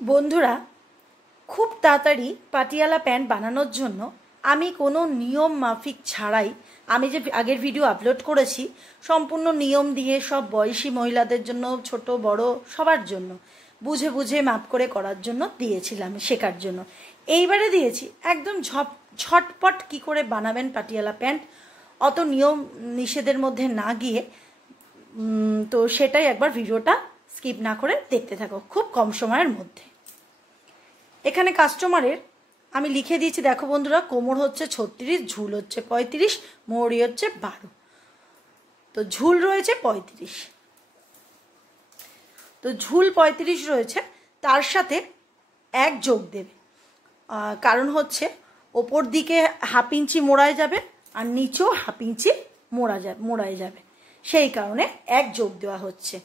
বন্ধুরা, খুব তাড়াতাড়ি পাটিয়ালা প্যান্ট বানানোর জন্য আমি কোনো নিয়ম মাফিক ছাড়াই, আমি যে আগের ভিডিও আপলোড করেছি সম্পূর্ণ নিয়ম দিয়ে সব বয়সী মহিলাদের জন্য, ছোট বড় সবার জন্য বুঝে বুঝে মাপ করে করার জন্য দিয়েছিলাম, শেখার জন্য। এইবারে দিয়েছি একদম ঝটপট কি করে বানাবেন পাটিয়ালা প্যান্ট, অত নিয়ম নিষেধের মধ্যে না গিয়ে। তো সেটাই একবার ভিডিওটা স্কিপ না করে দেখতে থাকো, খুব কম সময়ের মধ্যে। এখানে কাস্টমারের আমি লিখে দিয়েছি, দেখো বন্ধুরা, কোমর হচ্ছে 36, ঝুল হচ্ছে 35, মোহরি হচ্ছে 12, তো ঝুল রয়েছে 35। তো ঝুল 35 রয়েছে, তার সাথে 1 যোগ দেবে, কারণ হচ্ছে ওপর দিকে ½ ইঞ্চি মোড়ায় যাবে আর নিচেও ½ ইঞ্চি মোড়ায় যাবে, সেই কারণে 1 যোগ দেওয়া হচ্ছে।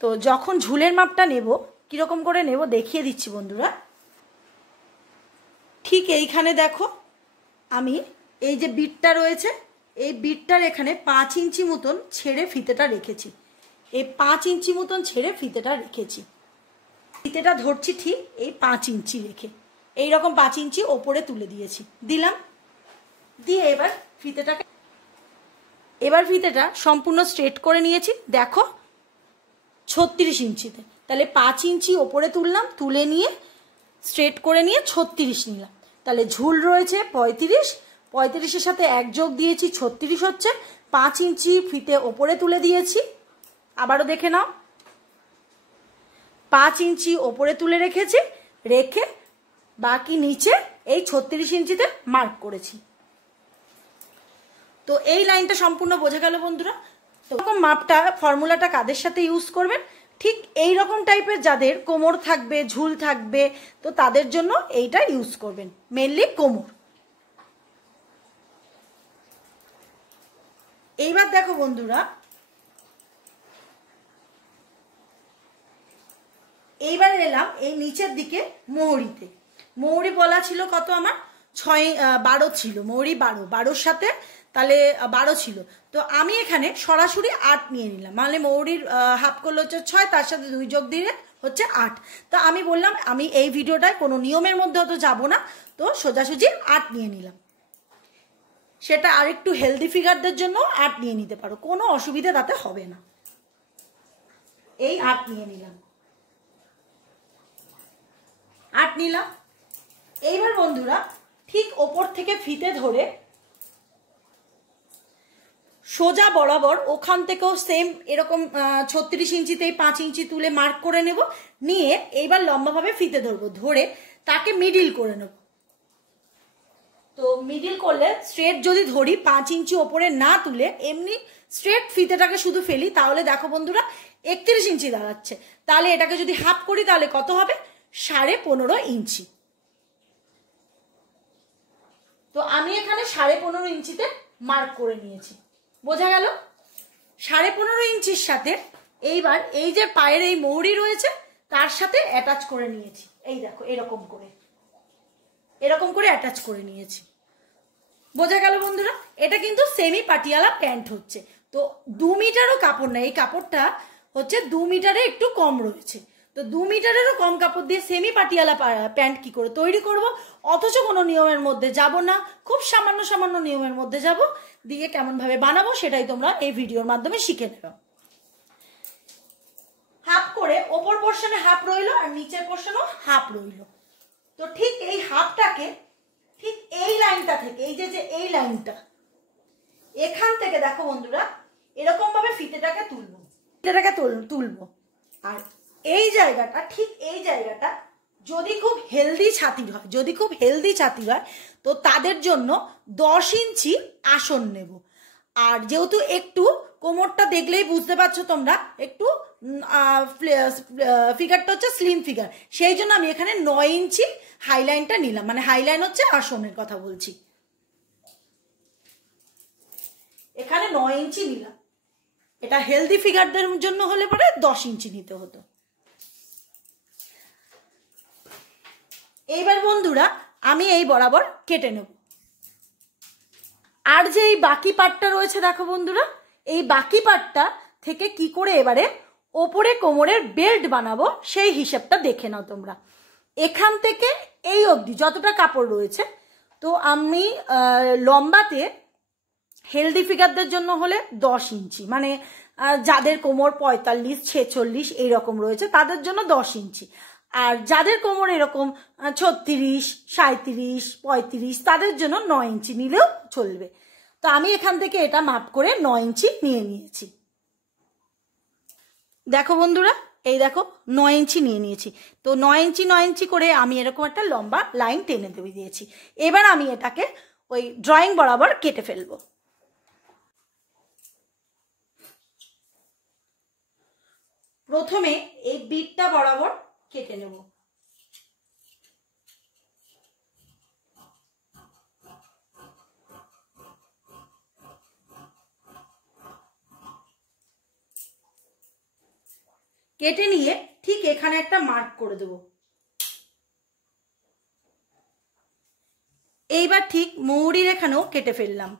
তো যখন ঝুলের মাপটা নেব, কীরকম করে নেব দেখিয়ে দিচ্ছি বন্ধুরা। ঠিক এইখানে দেখো, আমি এই যে বিটটা রয়েছে, এই বিটটার এখানে 5 ইঞ্চি মতন ছেড়ে ফিতেটা রেখেছি, এই 5 ইঞ্চি মতন ছেড়ে ফিতেটা রেখেছি। ফিতেটা ধরছি ঠিক এই 5 ইঞ্চি রেখে, এইরকম 5 ইঞ্চি ওপরে তুলে দিলাম। দিয়ে এবার ফিতেটা সম্পূর্ণ স্ট্রেট করে নিয়েছি, দেখো 36 ইঞ্চিতে। তাহলে 5 ইঞ্চি ওপরে তুললাম, তুলে নিয়ে স্ট্রেট করে নিয়ে 36 নিলাম। তাহলে ঝুল রয়েছে 35, 35-এর সাথে 1 যোগ দিয়েছি, 36 হচ্ছে। 5 ইঞ্চি ফিতে ওপরে তুলে দিয়েছি, আবারও দেখে নাও, 5 ইঞ্চি ওপরে তুলে রেখেছি, রেখে বাকি নিচে এই 36 ইঞ্চিতে মার্ক করেছি। তো এই লাইনটা সম্পূর্ণ বোঝা গেল বন্ধুরা। তো এরকম মাপটা, ফর্মুলাটা কাদের সাথে ইউজ করবেন, ঠিক এই রকম টাইপের যাদের কোমর থাকবে, ঝুল থাকবে, তো তাদের জন্য এইটা ইউজ করবেন, মেনলি কোমর। এইবার দেখো বন্ধুরা, এইবার এলাম এই নিচের দিকে মোহরিতে। মোহরি বলা ছিল কত, আমার 12 ছিল, মোহরি 12-12-র সাথে তাহলে 12 ছিল। তো আমি এখানে সরাসরি 8 নিয়ে নিলাম, মানে মোহরির হাফ করলে হচ্ছে 6, তার সাথে 2 যোগ দিলে হচ্ছে 8। তো আমি বললাম আমি এই ভিডিওটায় কোনো নিয়মের মধ্যে অত যাব না, তো সোজাসুজি 8 নিয়ে নিলাম। সেটা আরেকটু হেলদি ফিগারদের জন্য 8 নিয়ে নিতে পারো, কোনো অসুবিধা তাতে হবে না। এই 8 নিয়ে নিলাম, 8 নিলাম। এইবার বন্ধুরা, ঠিক ওপর থেকে ফিতে ধরে সোজা বরাবর ওখান থেকেও সেম এরকম 36 ইঞ্চিতেই 5 ইঞ্চি তুলে মার্ক করে নেব, নিয়ে এইবার লম্বাভাবে ফিতে ধরবো, ধরে তাকে মিডিল করে নেব। তো মিডিল করলে স্ট্রেট যদি ধরি, 5 ইঞ্চি ওপরে না তুলে এমনি স্ট্রেট ফিতেটাকে শুধু ফেলি, তাহলে দেখো বন্ধুরা 31 ইঞ্চি দাঁড়াচ্ছে। তাহলে এটাকে যদি হাফ করি তাহলে কত হবে, 15.5 ইঞ্চি। তো আমি এখানে 15.5 ইঞ্চিতে মার্ক করে নিয়েছি, বোঝা গেল। 15.5 ইঞ্চির সাথে এইবার এই যে পায়ের এই মোহরি রয়েছে তার সাথে অ্যাটাচ করে নিয়েছি, এই দেখো এরকম করে অ্যাটাচ করে নিয়েছি, বোঝা গেল বন্ধুরা। এটা কিন্তু সেমি পাটিয়ালা প্যান্ট হচ্ছে। তো 2 মিটারও কাপড় না, এই কাপড়টা হচ্ছে 2 মিটারে একটু কম রয়েছে। তো 2 মিটারেরও কম কাপড় দিয়ে সেমি পাটিয়ালা প্যান্ট কি করে তৈরি করব, অথচ কোনো নিয়মের মধ্যে যাব না, খুব সামান্য নিয়মের মধ্যে যাব, দিয়ে কেমন ভাবে বানাবো সেটাই তোমরা এই ভিডিওর মাধ্যমে শিখে নেবে। হাফ করে ওপর পোর্শনে হাফ রইলো আর নিচের পোর্শনও হাফ রইলো। তো ঠিক এই হাফটাকে ঠিক এই লাইনটা থেকে, এই যে এই লাইনটা, এখান থেকে দেখো বন্ধুরা এরকম ভাবে ফিতেটাকে তুলবো। আর এই জায়গাটা, ঠিক এই জায়গাটা যদি খুব হেলদি ছাতির হয়, তো তাদের জন্য 10 ইঞ্চি আসন নেব। আর যেহেতু একটু কোমরটা দেখলেই বুঝতে পারছো তোমরা, একটু ফিগারটা হচ্ছে স্লিম ফিগার, সেই জন্য আমি এখানে 9 ইঞ্চি হাইলাইনটা নিলাম, মানে হাইলাইন হচ্ছে আসনের কথা বলছি, এখানে 9 ইঞ্চি নিলাম। এটা হেলদি ফিগারদের জন্য হলে পরে 10 ইঞ্চি নিতে হতো। এইবার বন্ধুরা আমি এই বরাবর কেটে নেব। আর যে এই বাকি পার্টটা রয়েছে দেখো বন্ধুরা, এই বাকি পার্টটা থেকে কি করে এবারে ওপরে কোমরের বেল্ট বানাবো সেই হিসাবটা দেখে নাও তোমরা। এখান থেকে এই অবধি যতটা কাপড় রয়েছে, তো আমি লম্বাতে হেলদি ফিগারদের জন্য হলে 10 ইঞ্চি, মানে যাদের কোমর 45 46 এইরকম রয়েছে তাদের জন্য 10 ইঞ্চি, আর যাদের কোমর এরকম 36 37 35 তাদের জন্য 9 ইঞ্চি নিলেও চলবে। তো আমি এখান থেকে এটা মাপ করে 9 ইঞ্চি নিয়ে নিয়েছি। দেখো বন্ধুরা, এই দেখো 9 ইঞ্চি নিয়ে নিয়েছি। তো 9 ইঞ্চি 9 ইঞ্চি করে আমি এরকম একটা লম্বা লাইন টেনে দিয়ে দিয়েছি। এবার আমি এটাকে ওই ড্রয়িং বরাবর কেটে ফেলবো। প্রথমে এই বিটটা বরাবর কেটে নেব। কেটে নিয়ে ঠিক এখানে একটা মার্ক করে দেব। এইবার ঠিক মৌরির এখানেও কেটে ফেললাম।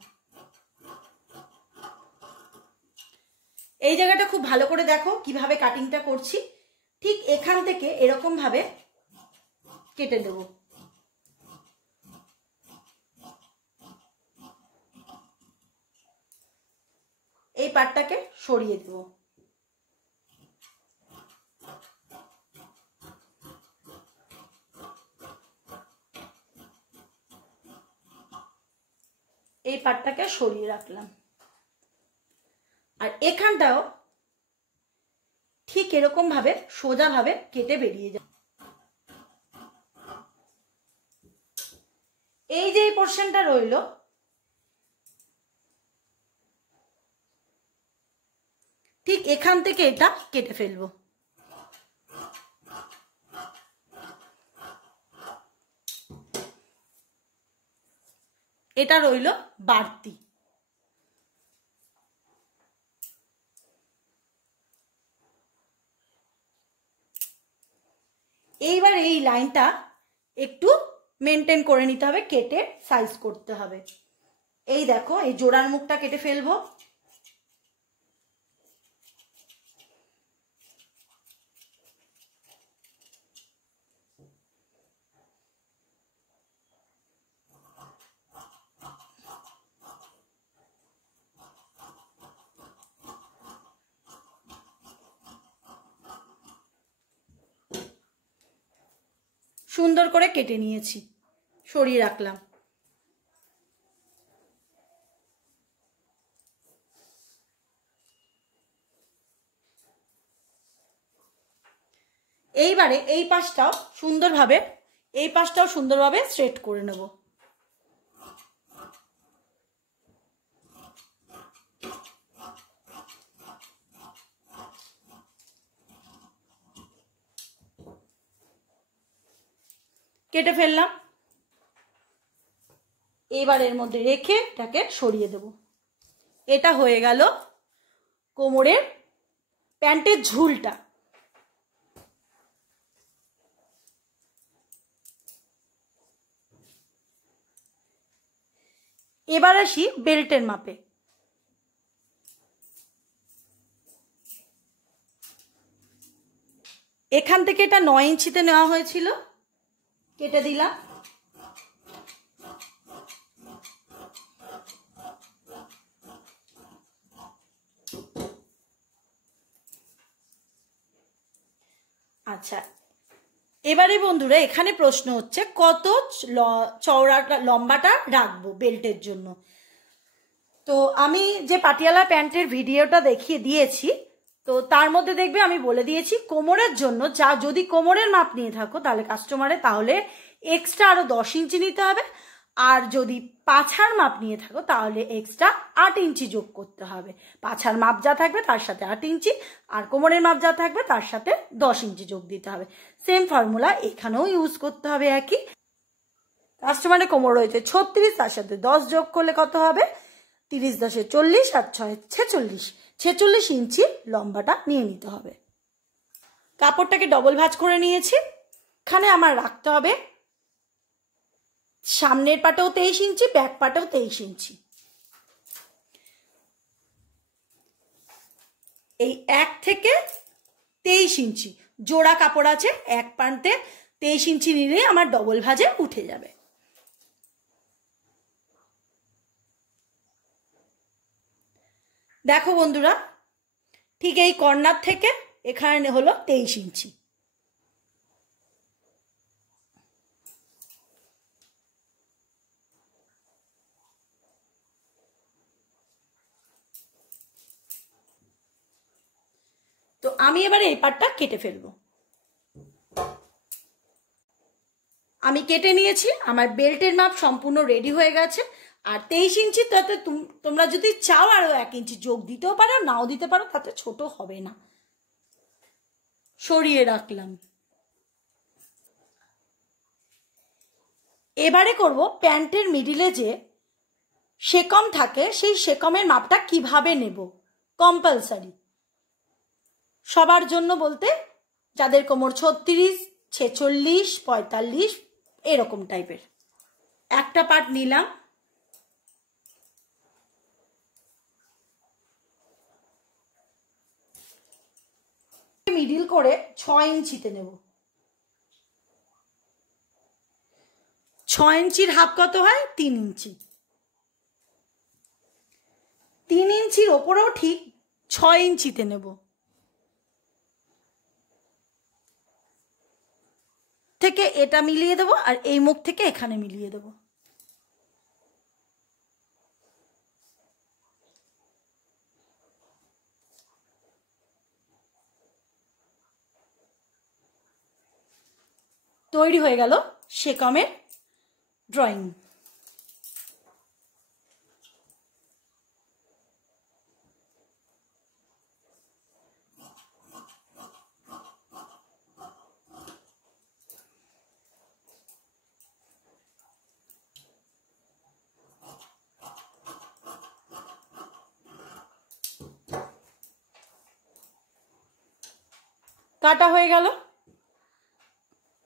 এই জায়গাটা খুব ভালো করে দেখো কিভাবে কাটিংটা করছি। ঠিক এখান থেকে এরকম ভাবে কেটে দেব। এই পাটটাকে সরিয়ে দেব। এই পাটটাকে সরিয়ে রাখলাম। আর এখানটাও ঠিক এরকম ভাবে সোজা ভাবে কেটে বেরিয়ে যাবে। এই যে পোর্শনটা রইলো, ঠিক এখান থেকে এটা কেটে ফেলবো। এটা রইলো বাড়তি। এইবার এই লাইনটা একটু মেনটেন করে নিতে হবে, কেটে সাইজ করতে হবে। এই দেখো এই জোড়ার মুখটা কেটে ফেলবো। সুন্দর করে কেটে নিয়েছি, সরিয়ে রাখলাম। এইবারে এই পাশটাও সুন্দরভাবে স্ট্রেট করে নেব। কেটে ফেললাম। এবার এর মধ্যে রেখে এটাকে সরিয়ে দেব। এটা হয়ে গেল কোমরের প্যান্টের ঝুলটা। এবার আসি বেল্টের মাপে। এখান থেকে এটা 9 ইঞ্চিতে নেওয়া হয়েছিল, কেটে দিলাম। আচ্ছা, এবারে বন্ধুরা এখানে প্রশ্ন হচ্ছে কত চওড়াটা লম্বাটা রাখবো বেল্টের জন্য। তো আমি যে পাটিয়ালা প্যান্টের ভিডিওটা দেখিয়ে দিয়েছি, তো তার মধ্যে দেখবে আমি বলে দিয়েছি কোমরের জন্য যদি কোমরের মাপ নিয়ে থাকো তাহলে কাস্টমারে, তাহলে এক্সট্রা আরো 10 ইঞ্চি নিতে হবে। আর যদি পাছার মাপ নিয়ে থাকো তাহলে এক্সট্রা 8 ইঞ্চি যোগ করতে হবে। পাছার মাপ যা থাকবে তার সাথে 8 ইঞ্চি, আর কোমরের মাপ যা থাকবে তার সাথে 10 ইঞ্চি যোগ দিতে হবে। সেম ফর্মুলা এখানেও ইউজ করতে হবে একই। কাস্টমারের কোমর রয়েছে 36, তার সাথে 10 যোগ করলে কত হবে? 30 10 40 আর 6 46 ইঞ্চি লম্বাটা নিয়ে নিতে হবে। কাপড়টাকে ডবল ভাঁজ করে নিয়েছি। এখানে আমার রাখতে হবে সামনের পাটেও 23 ইঞ্চি, ব্যাক পাটেও 23 ইঞ্চি। এই 1 থেকে 23 ইঞ্চি জোড়া কাপড় আছে, এক প্রান্তে 23 ইঞ্চি নিলেই আমার ডবল ভাঁজে উঠে যাবে। দেখো বন্ধুরা, ঠিক এই কর্নার থেকে এখানে হলো 23 ইঞ্চি। তো আমি এবারে এই পাটটা কেটে ফেলবো। আমি কেটে নিয়েছি, আমার বেল্টের মাপ সম্পূর্ণ রেডি হয়ে গেছে। আর 23 ইঞ্চি, তাতে তোমরা যদি চাও আরো 1 ইঞ্চি যোগ দিতেও পারো, নাও দিতে পারো, তাতে ছোট হবে না। সরিয়ে রাখলাম। এবারে করব প্যান্টের মিডিলে যে সেকম থাকে, সেই সেকমের মাপটা কিভাবে নেব। কম্পালসারি সবার জন্য বলতে, যাদের কোমর 36, 46, 45 এরকম টাইপের। একটা পার্ট নিলাম, মিডিল করে 6 ইঞ্চিতে নেব। 6 ইঞ্চির হাফ কত হয়? 3 ইঞ্চি। 3 ইঞ্চির ওপরেও ঠিক 6 ইঞ্চিতে নেব। থেকে এটা মিলিয়ে দেবো, আর এই মুখ থেকে এখানে মিলিয়ে দেবো। তৈরি হয়ে গেল সেকমের ড্রয়িং। কাটা হয়ে গেল,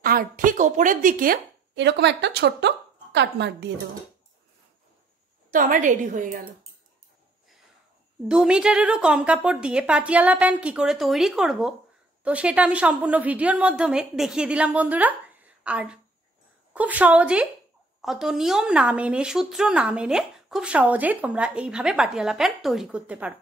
আর ঠিক ওপরের দিকে এরকম একটা ছোট্ট কাটমার্ক দিয়ে দেবো। তো আমার রেডি হয়ে গেল। 2 মিটারেরও কম কাপড় দিয়ে পাটিয়ালা প্যান্ট কি করে তৈরি করব, তো সেটা আমি সম্পূর্ণ ভিডিওর মাধ্যমে দেখিয়ে দিলাম বন্ধুরা। আর খুব সহজেই, অত নিয়ম না মেনে, সূত্র না মেনে খুব সহজেই তোমরা এইভাবে পাটিয়ালা প্যান্ট তৈরি করতে পারো।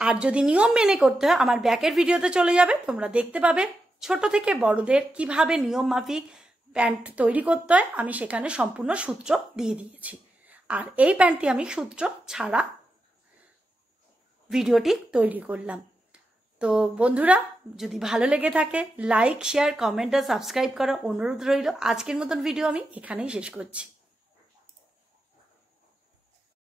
আর যদি নিয়ম মেনে করতে হয়, আমার ব্যাকের ভিডিওতে চলে যাবে, তোমরা দেখতে পাবে ছোট থেকে বড়দের কিভাবে নিয়ম মাফিক প্যান্ট তৈরি করতে হয়, আমি সেখানে সম্পূর্ণ সূত্র দিয়ে দিয়েছি। আর এই প্যান্টটি আমি সূত্র ছাড়া ভিডিওটি তৈরি করলাম। তো বন্ধুরা, যদি ভালো লেগে থাকে লাইক, শেয়ার, কমেন্ট আর সাবস্ক্রাইব করার অনুরোধ রইল। আজকের মতন ভিডিও আমি এখানেই শেষ করছি।